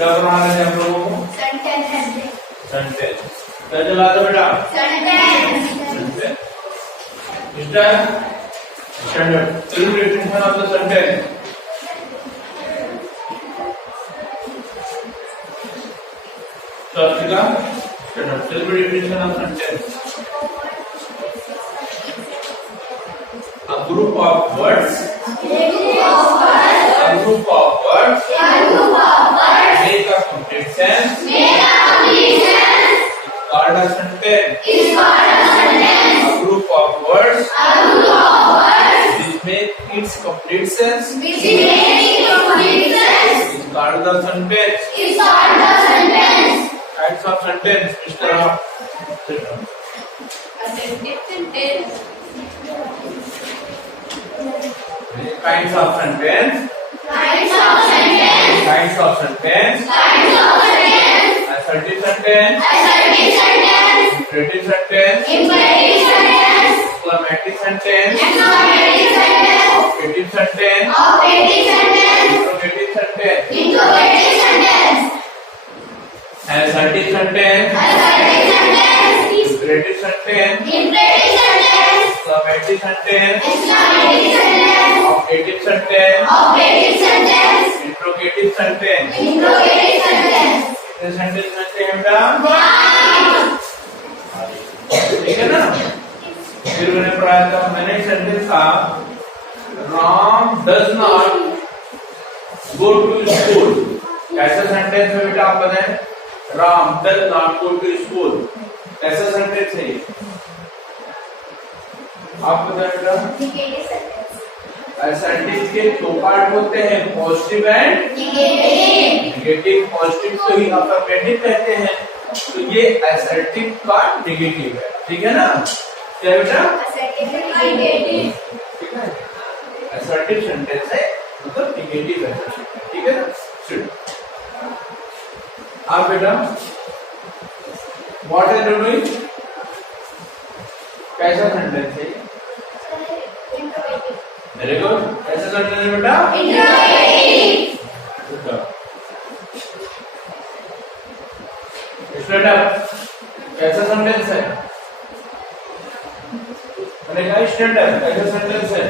क्या बनाना है हम लोगों को? सेंटेंस। क्या चलाते बेटा? Sentence. Standard definition of the sentence. Standard definition of sentence. A group of words. A group of words. Make a complete sense. Called a sentence. A group of words. Which make its complete sense. Is called the sentence. Types of sentence, Mr. Kinds of sentence. Kinds of sentence. Assertive sentence. Imperative sentence. Exclamative sentence. Operative sentence. Interrogative sentence. Assertive sentence. Imperative sentence. Exclamative sentence. Operative sentence. Interrogative sentence. कितने sentence बनते हैं बेटा? ठीक है ना? फिर मैंने पढ़ाया था, मैंने सेंटेंस था Ram does not go to school. कैसा सेंटेंस है बेटा आप बताएं? Ram does not go to school, कैसा सेंटेंस है ये? आप बताएं बेटा। असर्टिव के दो पार्ट होते हैं, पॉजिटिव एंड नेगेटिव। पॉजिटिव को ही अफर्मेटिव कहते हैं, तो ये असर्टिव का नेगेटिव है। ठीक है ना? क्या बेटा? ठीक है, असर्टिव सेंटेंस है मतलब नेगेटिव है। ठीक है ना? आप बेटा व्हाट आर यू डूइंग, कैसा सेंटेंस है? Very good. कैसा सेंटेंस है बेटा? कैसा सेंटेंस है? मैंने कहा स्टैंडर्ड। कैसा सेंटेंस है?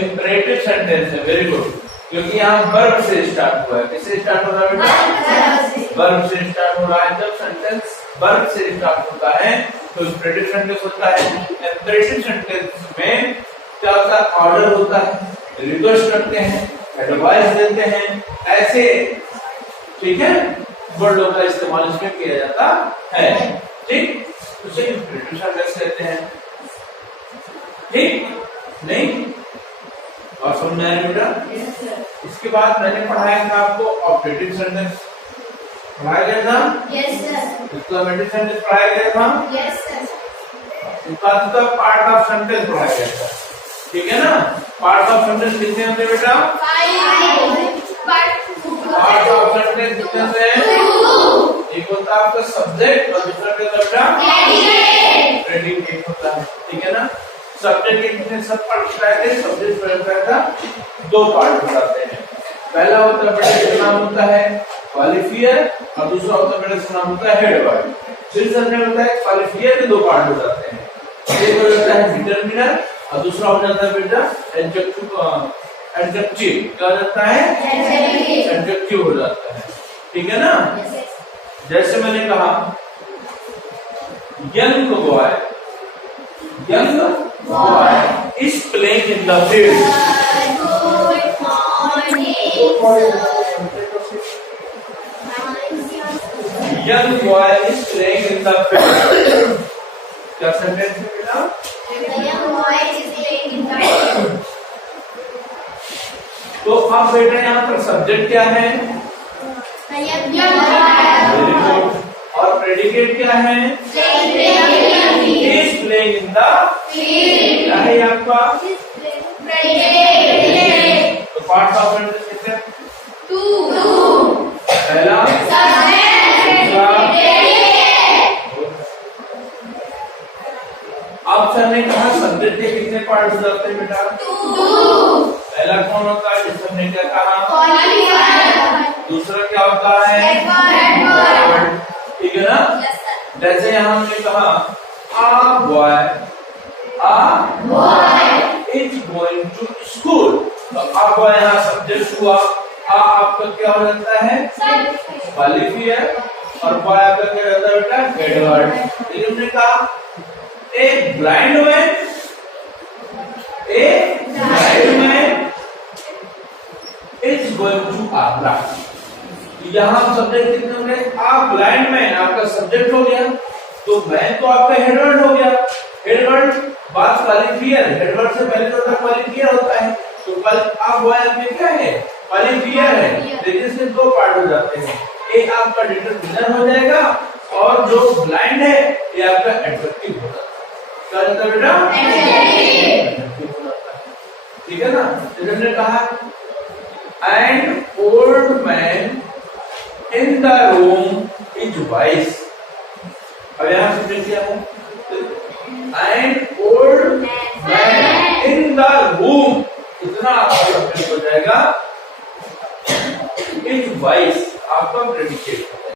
इंपरेटिव सेंटेंस है। वेरी गुड, क्योंकि यहाँ वर्ब से स्टार्ट हुआ है। किससे स्टार्ट हो रहा है बेटा? वर्ब से स्टार्ट हो रहा है। जब सेंटेंस वर्ब से स्टार्ट होता है तो इंपरेटिव सेंटेंस होता है। इंपरेटिव सेंटेंस में क्या होता है? ऑर्डर होता है, रिक्वेस्ट करते हैं, एडवाइस देते हैं, ऐसे ठीक है वर्डों का इस्तेमाल इसमें किया जाता है। ठीक, उसे इंपरेटिव सेंटेंस कहते हैं। ठीक नहीं? और समझ में आया बेटा? इसके बाद मैंने पढ़ाया था आपको ऑपरेटिव सेंटेंस। पढ़ाया गया था? Yes sir. एक्सक्लेमेटिव सेंटेंस पढ़ाया गया था? Yes sir. इसका मतलब पार्ट ऑफ सेंटेंस पढ़ाया गया था। ठीक है ना? पार्ट ऑफ सेंटेंस कितने होते हैं बेटा? 5 पार्ट ऑफ सेंटेंस कितने होते हैं? एक होता है आपका सब्जेक्ट और दूसरा क्या होता है? प्रेडिकेट होता है। ठीक है ना? सब्जेक्ट के कितने सब पार्ट बताए थे? सब्जेक्ट का 2 पार्ट बताते हैं। पहला होता है बेटा इसका नाम होता है क्वालिफायर और दूसरा होता है बेटा इसका नाम होता है हेड वर्ड। फिर हमने बताया क्वालिफायर के 2 पार्ट हो जाते हैं, एक हो जाता है डिटरमिनर और दूसरा हो जाता है बेटा एडजेक्टिव। एडजेक्टिव क्या हो जाता है? एडजेक्टिव हो जाता है। ठीक है ना? जैसे मैंने कहा young boy is playing in the field. Young boy is playing in the field. क्या सेंटेंस है बेटा? Young boy is playing in the field. तो अब बेटा यहाँ पर सब्जेक्ट क्या है? और प्रेडिकेट क्या है? is playing in the field. क्या है आपका? तो पार्ट ऑफ सेंटेंस कितने? 2। पहला अब सर ने कहा सब्जेक्ट के कितने पार्ट हो जाते हैं बेटा? 2। पहला कौन होता है जिस हमने क्या कहा, दूसरा क्या होता है, एडवर्ब, ठीक है ना। जैसे यहाँ हमने कहा a boy is going to school, तो a boy यहाँ सब्जेक्ट हुआ, आ आपका क्या हो जाता है क्वालिफायर, और बॉय आपका क्या रहता है बेटा एडवर्ब। लेकिन हमने कहा a blind man is going to Agra, यहाँ सब्जेक्ट कितने हो गए, आप ब्लाइंड मैन आपका सब्जेक्ट हो गया, तो मैन तो आपका हेडवर्ड हो गया, हेडवर्ड बात क्वालिफायर, हेडवर्ड से पहले तो क्वालिफायर होता है, तो आप बॉय आपके क्या है क्वालिफायर है, लेकिन इसमें दो पार्ट हो जाते हैं, एक आपका डिटरमिनर हो जाएगा और जो ब्लाइंड है ये आपका एडजेक्टिव हो जाता है। क्या होता है बेटा, ठीक है ना। तो हमने कहा and old man in the room is wise, अब यहाँ से क्या है, and old man in the room, इतना आपका हो जाएगा इज वाइज, आपका प्रेडिकेट